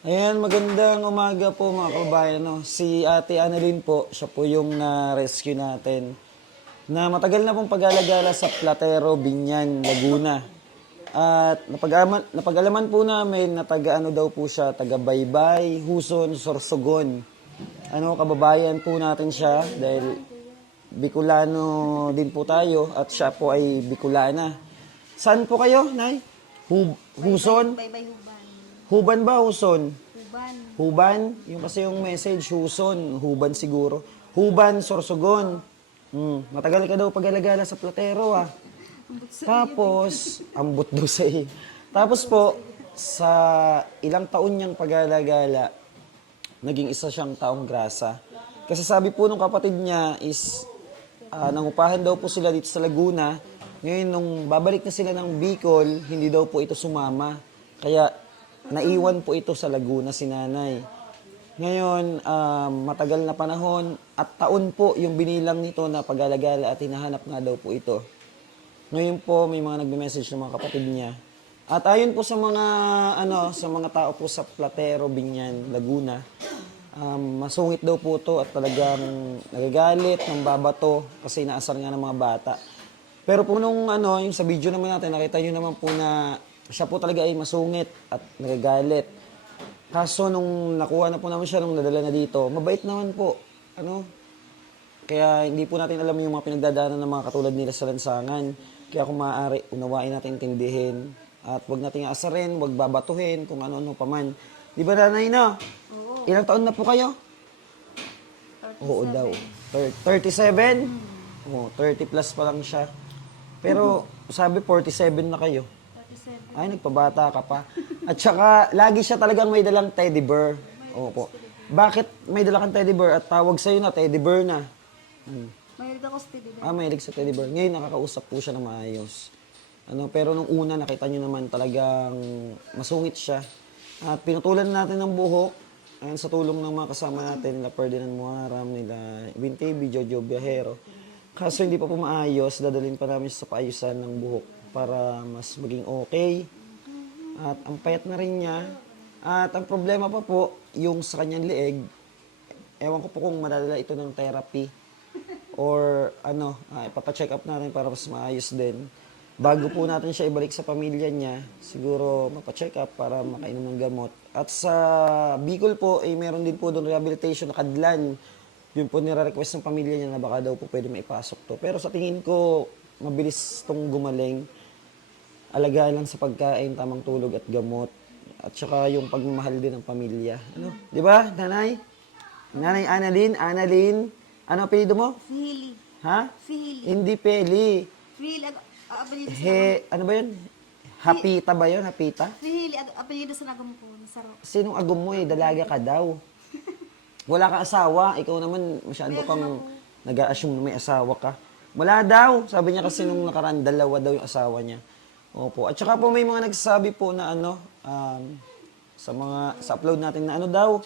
Ayan, magandang umaga po mga kababayan. No? Si Ate Annalyn po, siya po yung na-rescue natin na matagal na pong pag-alagala sa Platero, Binyan, Laguna. At napag-alaman po namin na taga ano daw po siya, taga Baybay, Huson, Sorsogon. Ano, kababayan po natin siya dahil Bicolano din po tayo at siya po ay Bicolana. Saan po kayo, Nay? Huson? Bye-bye Huban. Huban ba, Huson? Huban. Huban, yung kasi yung message, Huson, Huban siguro. Huban, Sorsogon. Matagal ka daw pag-alagala sa Platero ah. Tapos, ambot daw sa iyo. Tapos po, sa ilang taon niyang pag-alagala, naging isa siyang taong grasa. Kasi sabi po nung kapatid niya is, nangupahan daw po sila dito sa Laguna. Ngayon, nung babalik na sila ng Bicol, hindi daw po ito sumama. Kaya, naiwan po ito sa Laguna si nanay. Ngayon, matagal na panahon at taon po yung binilang nito na pag-alagala at hinahanap nga daw po ito. Ngayon po, may mga nagme-message ng mga kapatid niya. At ayon po sa mga sa mga tao po sa Platero, Binyan, Laguna, masungit daw po to at talagang nagagalit, ng babato kasi inaasar nga ng mga bata. Pero po nung yung sa video naman natin, nakita nyo naman po na siya po talaga ay masungit at nagagalit. Kaso nung nakuha na po naman siya, nung nadala na dito, mabait naman po. Kaya hindi po natin alam yung mga pinagdadaanan ng mga katulad nila sa lansangan. Kaya kung maaari, unawain natin, intindihin. At huwag nating asarin, huwag babatuhin, kung ano-ano pa man. Di ba, nanay, no? Oo. Ilang taon na po kayo? 37. Oo daw. 37? Oo, 30 plus pa lang siya. Pero sabi 47 na kayo. 37. Ay, nagpabata ka pa. At saka, lagi siya talagang may dalang teddy bear. Opo. Bakit may dalang kang teddy bear at tawag sa'yo na teddy bear na? Mahilig ako sa TV. Mahilig sa teddy bear. Ngayon, nakakausap po siya na maayos. Pero nung una, nakita nyo naman talagang masungit siya. At pinutulan natin ng buhok. Ayan, sa tulong ng mga kasama natin, nila Ferdinand Muaram, nila Vintevi, Jojo Viajero. Kaso hindi pa po maayos, dadalhin pa namin sa paayusan ng buhok para mas maging okay. At ang payat na rin niya. At ang problema pa po, yung sa kanyang leeg, ewan ko po kung madadala ito ng therapy or ipapacheck up natin para mas maayos din. Bago po natin siya ibalik sa pamilya niya, siguro mapacheck up para makainom ng gamot. At sa Bicol po, meron din po doon rehabilitation na Kadlan. Yun po nire-request ng pamilya niya na baka daw po pwede maipasok to. Pero sa tingin ko, mabilis tong gumaling. Alagaan lang sa pagkain, tamang tulog at gamot. At saka yung pagmamahal din ng pamilya. Di ba, nanay? Nanay Annalyn. Ano apelido mo? Fihili. Ha? Fihili. Hindi Peli. Fihili. Apelido sa Ano ba yun? Hapita ba yun? Hapita? Fihili. Apelido sa nagam ko. Saro. Sinong agom mo eh? Dalaga ka daw. Wala kang asawa. Ikaw naman masyado pang nag-a-assume na may asawa ka. Wala daw. Sabi niya kasi nung nakaraan, dalawa daw yung asawa niya. Opo. At saka po may mga nagsasabi po na sa upload natin na daw,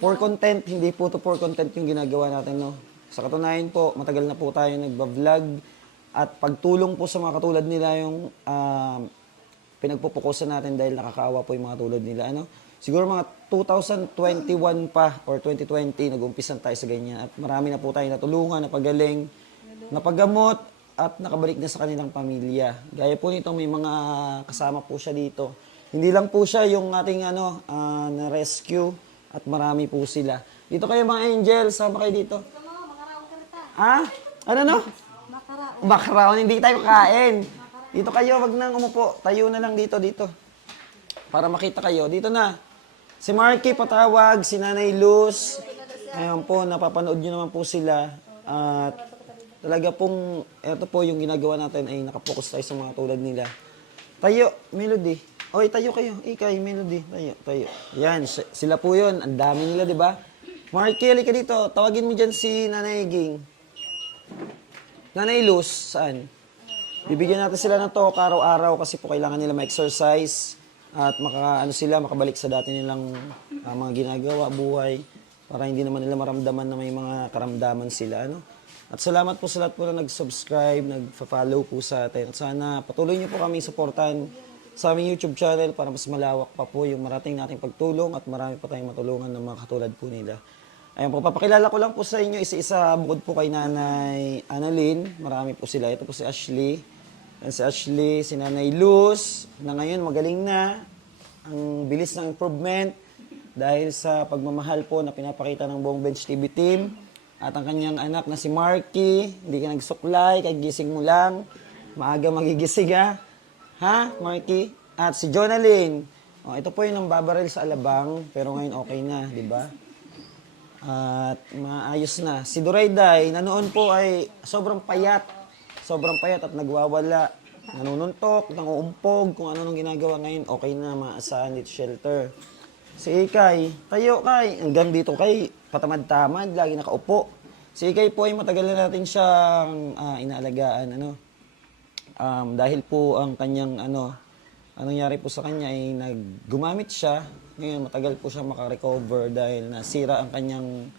for content, hindi po to for content yung ginagawa natin, no? Sa katunayan po, matagal na po tayo nagba-vlog at pagtulong po sa mga katulad nila yung pinagpupukusan natin dahil nakakaawa po yung mga tulad nila, Siguro mga 2021 pa or 2020, nag-umpisan tayo sa ganyan at marami na po tayo natulungan, napagaling, napagamot at nakabalik na sa kanilang pamilya. Gaya po nito, may mga kasama po siya dito. Hindi lang po siya yung ating na-rescue at marami po sila. Dito kayo mga angel, sama kayo dito. Makaraon ka rita. Ano no? Makaraon. Background, hindi tayo kain. Dito kayo, wag nang umupo. Tayo na lang dito. Para makita kayo. Dito na. Si Marky patawag, si Nanay Luz. Ayun po, napapanood nyo naman po sila. At talaga pong, ito po yung ginagawa natin ay nakapokus tayo sa mga tulad nila. Tayo, Melody. Oy, tayo kayo. Ikay, Melody. Tayo. Yan, sila po yun. Ang dami nila, di ba? Marky, halika dito. Tawagin mo dyan si Nanay Ging. Nanay Luz, saan? Bibigyan natin sila ng talk araw-araw kasi po kailangan nila ma-exercise at makabalik sa dati nilang mga ginagawa, buhay, para hindi naman nila maramdaman na may mga karamdaman sila, At salamat po sa lahat po na nag-subscribe, nag-follow po sa atin. At sana patuloy niyo po kami supportan sa aming YouTube channel para mas malawak pa po yung marating nating pagtulong at marami pa tayong matulungan ng mga katulad po nila. Ayun po, papakilala ko lang po sa inyo isa-isa bukod po kay Nanay Annalyn. Marami po sila. Ito po si Ashley. Yan si Ashley, si Nanay Luz, na ngayon magaling na. Ang bilis ng improvement dahil sa pagmamahal po na pinapakita ng buong Bench TV team. At ang kanyang anak na si Marky, hindi ka nagsuklay, kagising mo lang. Maaga magigising ha. Ha, Marky? At si Jonalyn. Oh, ito po yung nambabaril sa alabang, pero ngayon okay na, di ba? At maayos na. Si Durayday, na noon po ay sobrang payat. Sobrang payat at nagwawala. Nanununtok, nanguumpog, kung ano nung ginagawa ngayon, okay na, maasahan dito shelter. Si Ikay, tayo Kay, hanggang dito Kay, patamad-tamad, lagi nakaupo. Si Ikay po ay matagal na natin siyang inaalagaan, dahil po ang kanyang anong nangyari po sa kanya ay gumamit siya. Ngayon matagal po siya makarecover dahil nasira ang kanyang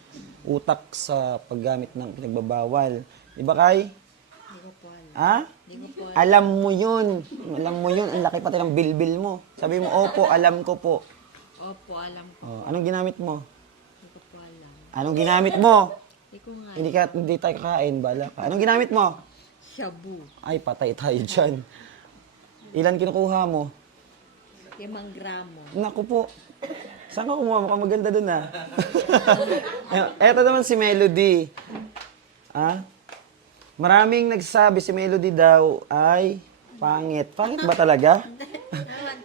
utak sa paggamit ng pinagbabawal. Di ba Kay? Hindi ko po alam. Ha? Hindi ko po alam. Alam mo yun. Alam mo yun. Ang laki pati ng bilbil mo. Sabi mo, opo, alam ko po. Opo, alam ko. Oh, anong ginamit mo? Hindi ko po alam. Anong ginamit mo? Hindi ko nga. Hindi tayo kakain, bala ka. Anong ginamit mo? Shabu. Ay, patay tayo dyan. Ilan kinukuha mo? 5 gramo. Naku po. Saan ka kumuha? Mukhang maganda dun Eto naman si Melody. Maraming nagsabi si Melody daw ay pangit. Pangit ba talaga?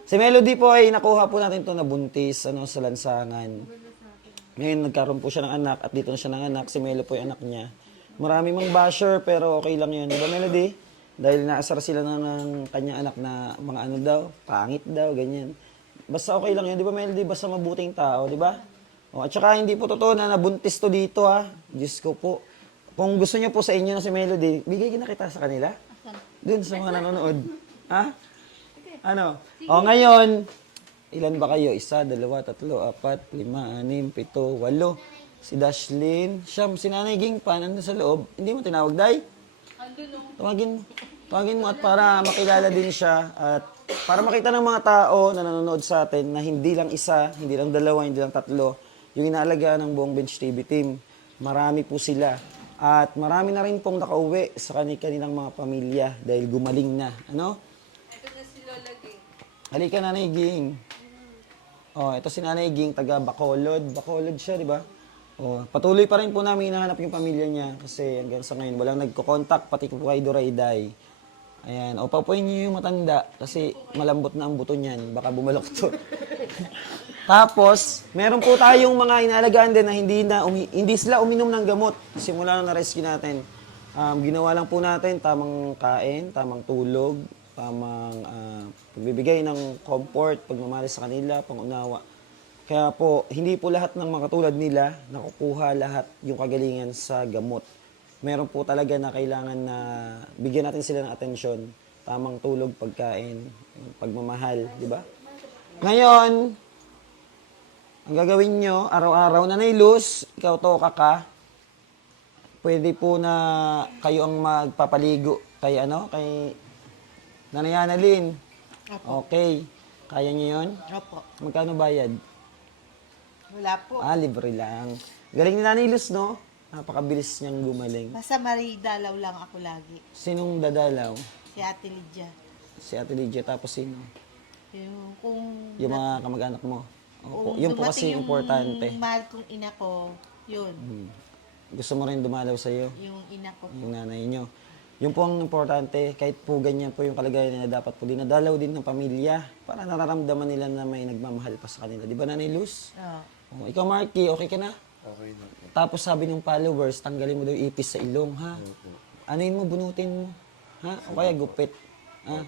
Si Melody po ay nakuha po natin to na buntis sa lansangan. Ngayon nagkaroon po siya ng anak at dito na siya ng anak. Si Melo po yung anak niya. Marami mang basher pero okay lang yun. Diba Melody? Dahil naasar sila ng kanyang anak na mga daw, pangit daw, ganyan. Basta okay lang yun, di ba Melody? Basta mabuting tao, di ba? O, at saka hindi po totoo na nabuntis to dito Diyos ko po. Kung gusto niyo po sa inyo na si Melody, bigay na kita sa kanila. Dun sa mga nanonood. Ha? Ano? O ngayon, ilan ba kayo? 1, 2, 3, 4, 5, 6, 7, 8. Si Dashlyn. Siyam, si Nanay Ging pa, nandun sa loob. Hindi mo tinawag, Day? Tawagin mo. Tawagin mo at para makilala din siya at para makita ng mga tao na nanonood sa atin na hindi lang isa, hindi lang dalawa, hindi lang tatlo, yung inaalagaan ng buong Bench TV team. Marami po sila. At marami na rin pong nakauwi sa kanilang mga pamilya dahil gumaling na. Ano? Ito na si Lola Ging. Halika, Nanay Ging. Oh, ito si Nanay Ging, taga Bacolod. Bacolod siya, di ba? Oh, patuloy pa rin po namin hinahanap yung pamilya niya kasi hanggang sa ngayon walang nagko-contact pati po kay Durayday. Ayan, o papuin niyo yung matanda kasi malambot na ang buto niyan, baka bumaloktot. Tapos, meron po tayong mga inaalagaan din na hindi sila uminom ng gamot simula na na-rescue natin. Ginawa lang po natin tamang kain, tamang tulog, tamang pagbibigay ng comfort, pagmamahal sa kanila, pangunawa. Kaya po, hindi po lahat ng mga katulad nila nakukuha lahat yung kagalingan sa gamot. Meron po talaga na kailangan na bigyan natin sila ng atensyon, tamang tulog, pagkain, pagmamahal, di ba? Ngayon, ang gagawin nyo, araw-araw na Luz, ikaw to ka, pwede po na kayo ang magpapaligo kay Nanay Annalyn. Okay. Kaya niyo yun? Opo. Magkano bayad? Wala po. Libre lang. Galing ni Nanay Luz, no? Napakabilis niyang gumaling. Basta maridalaw lang ako lagi. Sinong dadalaw? Si Ate Lydia. Si Ate Lydia, tapos sino? Yung kung... Yung mga kamag-anak mo. Opo. kung Yun po dumating kasi importante. Yung mahal kong ina ko, yun. Gusto mo rin dumalaw sa'yo? Yung ina ko. Yung nanay nyo. Yun po ang importante. Kahit po ganyan po yung kalagayan nila, dapat po dinadalaw din ng pamilya para nararamdaman nila na may nagmamahal pa sa kanila. Di ba, Nanay Luz? Oo. Ikaw, Marky, okay ka na? Okay na. Tapos sabi ng followers, tanggalin mo daw yung ipis sa ilong, ha? Anuin mo, bunutin mo. Ha? O kaya gupit. Ha?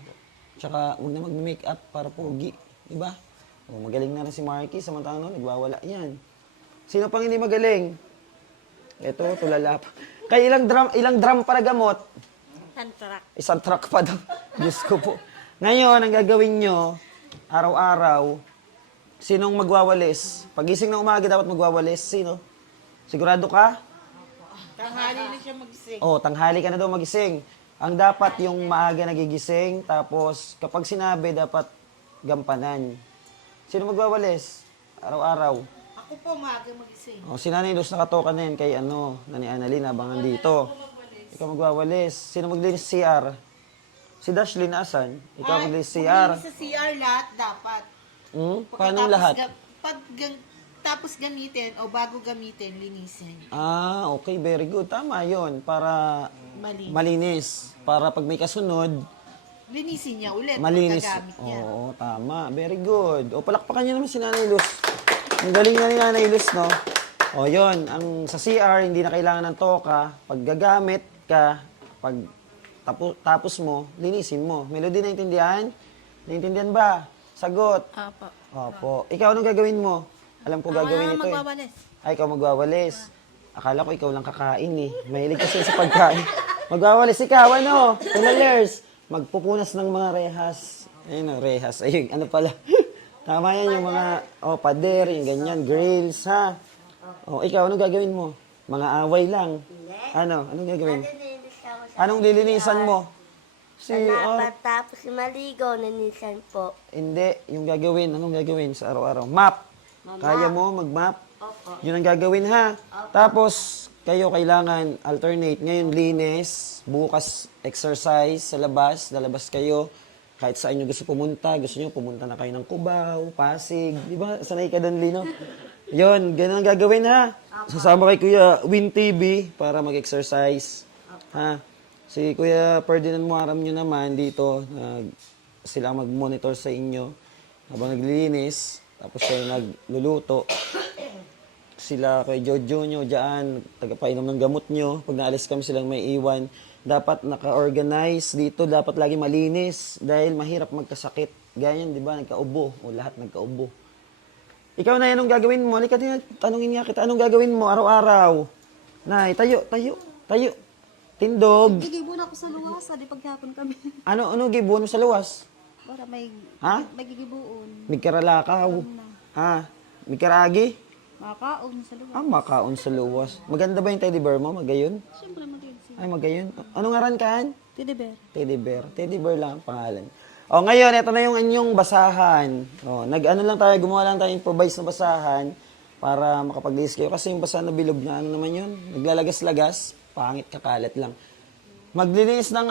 Tsaka huwag na mag-make up para pogi. Diba? O, magaling na rin si Marky, samantalang no, nagwawala yan. Sino pang hindi magaling? Ito, tulala pa. Kaya ilang drum para gamot? Tantrak. Isang truck pa daw. Diyos ko po. Ngayon, ang gagawin nyo, araw-araw, sinong magwawalis? Pagising ng umaga, dapat magwawalis. Sino? Sigurado ka? Tanghali na siya magising. Tanghali ka na daw magising. Ang dapat yung maaga nagigising, tapos kapag sinabi, dapat gampanan. Sino magwawalis? Araw-araw. Ako po, maaga magising. O, si Nanay Luz nakatoka na yan kay Nani Annalyn habang dito. Ikaw magwawalis. Sino maglinis CR? Si Dashlyn asan? Ikaw maglinis CR. Maglinis sa CR lahat dapat. Paano yung lahat? Tapos gamitin o bago gamitin, linisin. Okay, very good. Tama yon para Malinis. malinis. Para pag may kasunod, Linisin niya ulit. malinis. Pagkagamit niya. Oo, tama. Very good. O, palakpakan niyo naman si Nanay Luz. Ang galing na ni Nanay Luz, no? O, yun. Sa CR, hindi na kailangan ng toka. Pag gagamit ka, pag tapos mo, linisin mo. Melody, naintindihan? Naintindihan ba? Sagot. Apo. Opo. Ikaw, anong gagawin mo? Alam ko gagawin ito magwawalis. Ay, ikaw magwawalis. Akala ko ikaw lang kakain eh. Mahilig kasi sa pagkain. Magwawalis ikaw, ano? Tulalers. Magpupunas ng mga rehas. Ayun o, rehas. Ayun, ano pala. Tama yan yung mga, pader, yung ganyan, grills, ha? Ikaw, anong gagawin mo? Mga away lang. Ano? Anong gagawin? Anong lilinisan mo? Tapos maligo, nanisan po. Hindi, yung gagawin. Anong gagawin sa araw-araw? Map. Kaya mo mag-map? Opo. Yun ang gagawin, ha? Tapos, kayo kailangan alternate. Ngayon, linis. Bukas, exercise sa labas. Lalabas kayo. Kahit saan nyo gusto pumunta. Gusto nyo pumunta na kayo ng Cubao, Pasig. Di ba? Sanay ka doon, Lino? Yun, ganun ang gagawin, ha? Sasama kay Kuya Win TV para mag-exercise. Ha? Si Kuya Ferdinand Muaram nyo naman dito, sila mag-monitor sa inyo habang naglilinis. Tapos kayo nagluluto. Sila kay Jojo nyo dyan, tagapainom ng gamot nyo. Pag naalis kami silang may iwan. Dapat naka-organize dito, dapat lagi malinis dahil mahirap magkasakit. Ganyan, di ba? Nagkaubo. O lahat nagkaubo. Ikaw na, anong gagawin mo? Halika din, tanungin nga kita, anong gagawin mo araw-araw? Nay, tayo. Tindog. Gigibo na ako sa luwas, di paghapon kami. Ano gibuon mo sa luwas? Para may gigibuon. Migkaralakaw. Migkaragi? Makaon sa luwas. Makaon sa luwas. Maganda ba yung teddy bear mo? Magayon? Siyempre magigsi. Ay, magayon. Ano ngaran kan? Teddy bear. Teddy bear. Teddy bear lang ang pangalan. Ngayon, ito na yung inyong basahan. Gumawa lang tayo improvise na basahan para makapag-list kayo. Kasi yung basahan na bilog na naman yun? Naglalagas-lagas, pangit kakalat lang. Maglilinis ng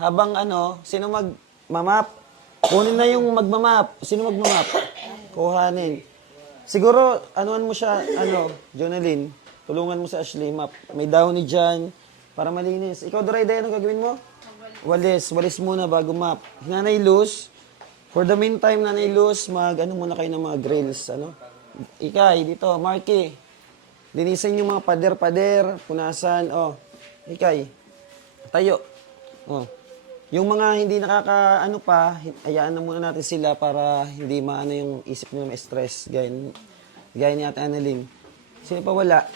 habang sino magmamap? Kunin na yung magmamap. Sino magmamap? Kuhanin. Siguro, anuan mo siya, Jonalyn, tulungan mo sa Ashley map. May downy dyan para malinis. Ikaw, Dorayday, anong gagawin mo? Walis muna bago map. Nanay Luz, for the meantime, Nanay Luz, muna kayo ng mga grills, Ikay, dito, Marky. Linisin yung mga pader-pader, punasan, Ikay, tayo. Yung mga hindi hayaan na muna natin sila para hindi yung isip nila ma-stress. Gaya ni Ate Annalyn. Sino pa wala?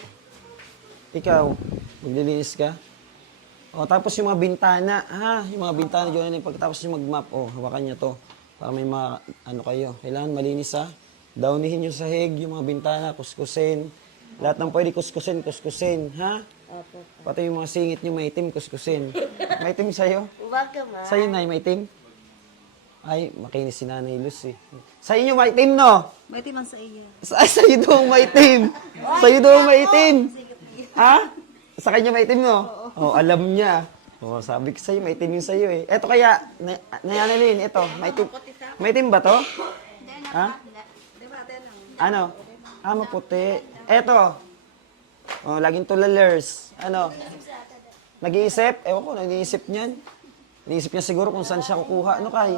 Ikaw, maglilinis ka? Tapos yung mga bintana, yung mga bintana, pagkatapos yung mag-map, hawakan niya to. Para may kayo. Kailangan malinis, Downihin yung sahig, yung mga bintana, kuskusin. Lahat ng pwede kuskusin, ha? Opo. Pati yung mga singit nyo maitim, kuskusin. Maitim sa'yo? Huwag ka ma. Sa'yo, Nay, maitim? Ay, makinis si Nanay Luz, Sa inyo, maitim, no? May timan sa iyo. Sa'yo daw maitim. Sa'yo daw maitim. Ha? Sa kanya maitim, no? Alam niya. Sabi ko sa'yo, maitim yung sa'yo, Eto kaya, Annalyn, ito, maitim. Maitim ba to? Ha? Ano? Maputi. Eto. Laging tulalers. Nag-iisip? Ewan ko, nag-iisip niyan. Nag-iisip niya siguro kung saan siya kukuha. Ano kay?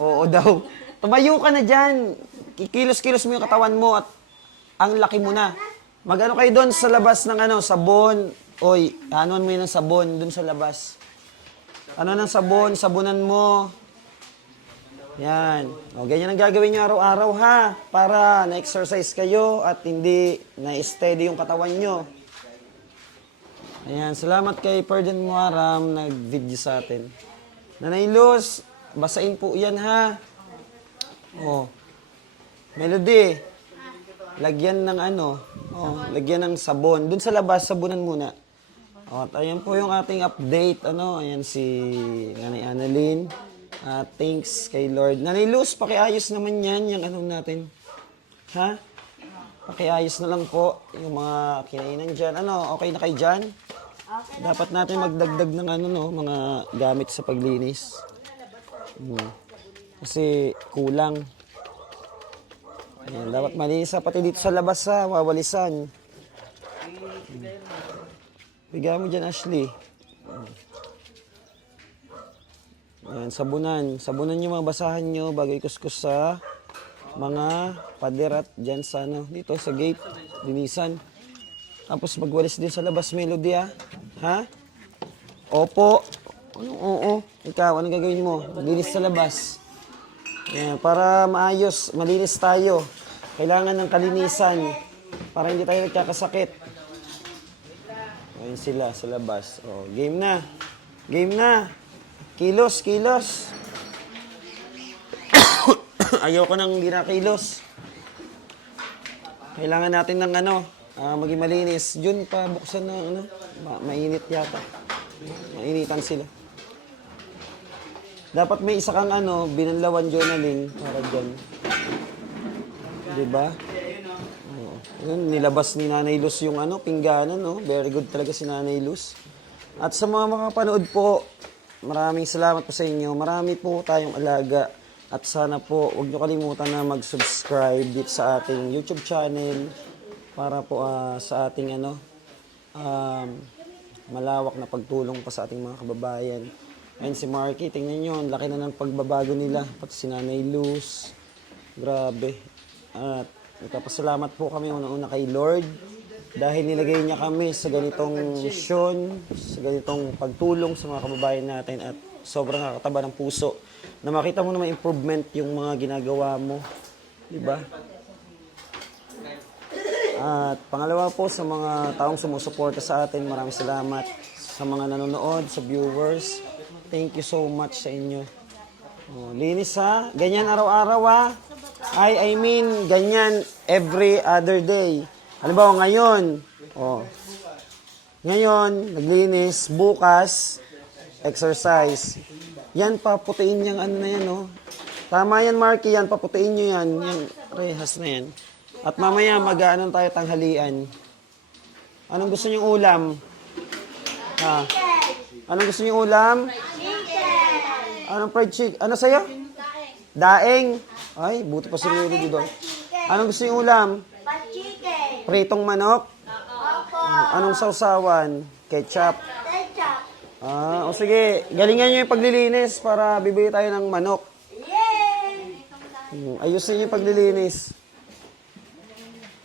Oo daw. Tumayo ka na dyan. Kikilos-kilos mo yung katawan mo at ang laki mo na. Mag-ano kayo doon sa labas ng sabon. Oy, anuan mo yun ng sabon doon sa labas. Ng sabon, sabunan mo. Yan. Ganyan ang gagawin nyo araw-araw, ha? Para na-exercise kayo at hindi na-steady yung katawan nyo. Ayan. Salamat kay Ferdinand Muaram nag-video sa atin. Nanay Luz, basain po yan, ha? Melody, lagyan ng lagyan ng sabon. Doon sa labas, sabunan muna. At ayan po yung ating update. Ayan si Nanay Annalyn. Thanks kay Lord. Nanay Luz, pakiayos naman yan, yung ano natin. Ha? Pakiayos na lang po yung mga kinainan dyan. Ano, okay na kayo dyan? Dapat natin magdagdag ng ano, no, mga gamit sa paglinis. Kasi kulang. Ayan, dapat malinis pati dito sa labas ha, wawalisan. Bigyan mo dyan, Ashley. Ayan, sabunan. Sabunan nyo mga basahan nyo bago ikuskus sa mga pader at dyan sa ano, dito sa gate, linisan. Tapos magwalis din sa labas, Melody ha? Opo. Anong oo? Ikaw, anong gagawin mo? Maglinis sa labas. Ayan, para maayos, malinis tayo. Kailangan ng kalinisan para hindi tayo nagkakasakit. Ayan sila sa labas. Oh, game na. Game na. Kilos, kilos. Ayoko nang hindi na kilos. Kailangan natin ng ano, maging malinis. Jun, pa buksan na ano. Mainit yata. Mainitan sila. Dapat may isa kang ano, binanlawan journaling para dyan. Diba? Oo. Yun, nilabas ni Nanay Luz yung ano, pingganan, no? Very good talaga si Nanay Luz. At sa mga makapanood po, maraming salamat po sa inyo. Marami po tayong alaga. At sana po, huwag nyo kalimutan na mag-subscribe dito sa ating YouTube channel para po sa ating ano, malawak na pagtulong pa sa ating mga kababayan. Ayun si Marky, tingnan nyo, ang laki na ng pagbabago nila. Pati si Nanay Luz. Grabe. At nagpapasalamat po kami una-una kay Lord dahil nilagay niya kami sa ganitong misyon, sa ganitong pagtulong sa mga kababayan natin at sobrang nakakataba ng puso na makita mo naman improvement yung mga ginagawa mo. Diba? At pangalawa po sa mga taong sumusuporta sa atin, maraming salamat sa mga nanonood, sa viewers. Thank you so much sa inyo. Oh, linis ha. Ganyan araw-araw ha. I mean, ganyan every other day. Halimbawa ngayon, ngayon, naglinis, bukas, exercise. Yan, paputiin yung ano na yan, no? Tama yan, Marky, yan, paputiin nyo yan. Yan, rehas na yan. At mamaya, mag-aanon tayo tanghalian. Anong gusto nyong ulam? Ha? Anong gusto nyong ulam? Anong fried chicken? Ano sa'yo? Daing. Ay, buti pa si Mary doon. Anong gusto nyong ulam? Chicken. Pritong manok? Opo. Anong sausawan? Ketchup? Ketchup. O sige, galingan nyo yung paglilinis para bibili tayo ng manok. Yay! Ayusin nyo yung paglilinis.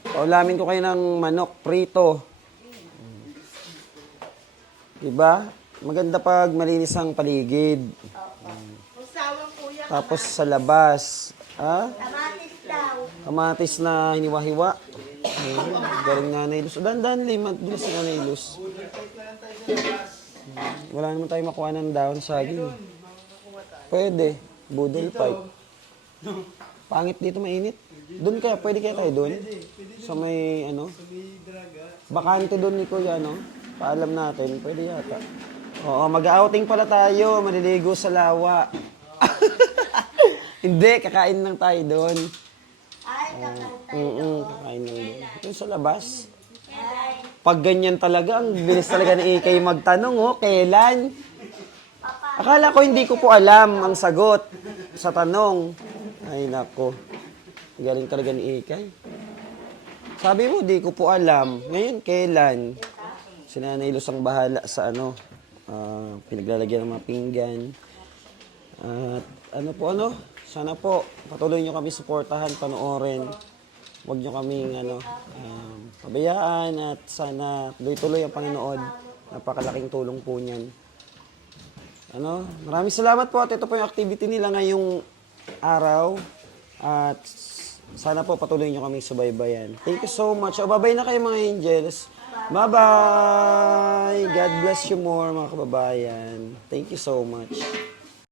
Paulamin ko kayo ng manok, prito. Diba? Maganda pag malinis ang paligid. Usawang kuya. Tapos sa labas. Kamatis daw. Kamatis na hiniwa-hiwa. Galing Nanay Luz. Dandan, bilis si Nanay Luz. Wala naman tayo makuha ng dahon saging. Pwede. Budol pipe. Pangit dito, mainit. Doon kaya, pwede kaya tayo doon? Sa may, ano? Bakante doon ni Kuya, no? Paalam natin, pwede yata. Oo, mag-outing pala tayo. Maliligo sa lawa. Hindi, kakain lang tayo doon. Ay, kakanta. Kakain lang doon. Doon sa labas. Pag ganyan talaga, ang bilis talaga ni Ikay magtanong, kailan? Akala ko hindi ko po alam ang sagot sa tanong. Ay, nako. Galing talaga ni Ikay. Sabi mo, di ko po alam. Ngayon, kailan? Si Nanay Luz ang bahala sa ano, pinaglalagyan ng mga pinggan. At ano, sana po, patuloy nyo kami suportahan, panoorin. Huwag nyo kaming pabayaan at sana tuloy-tuloy ang Panginoon. Napakalaking tulong po niyan. Maraming salamat po at ito po yung activity nila ngayong araw. At sana po patuloy nyo kaming subaybayan. Thank you so much. Babay na kayo mga angels. Bye-bye! God bless you more mga kababayan. Thank you so much.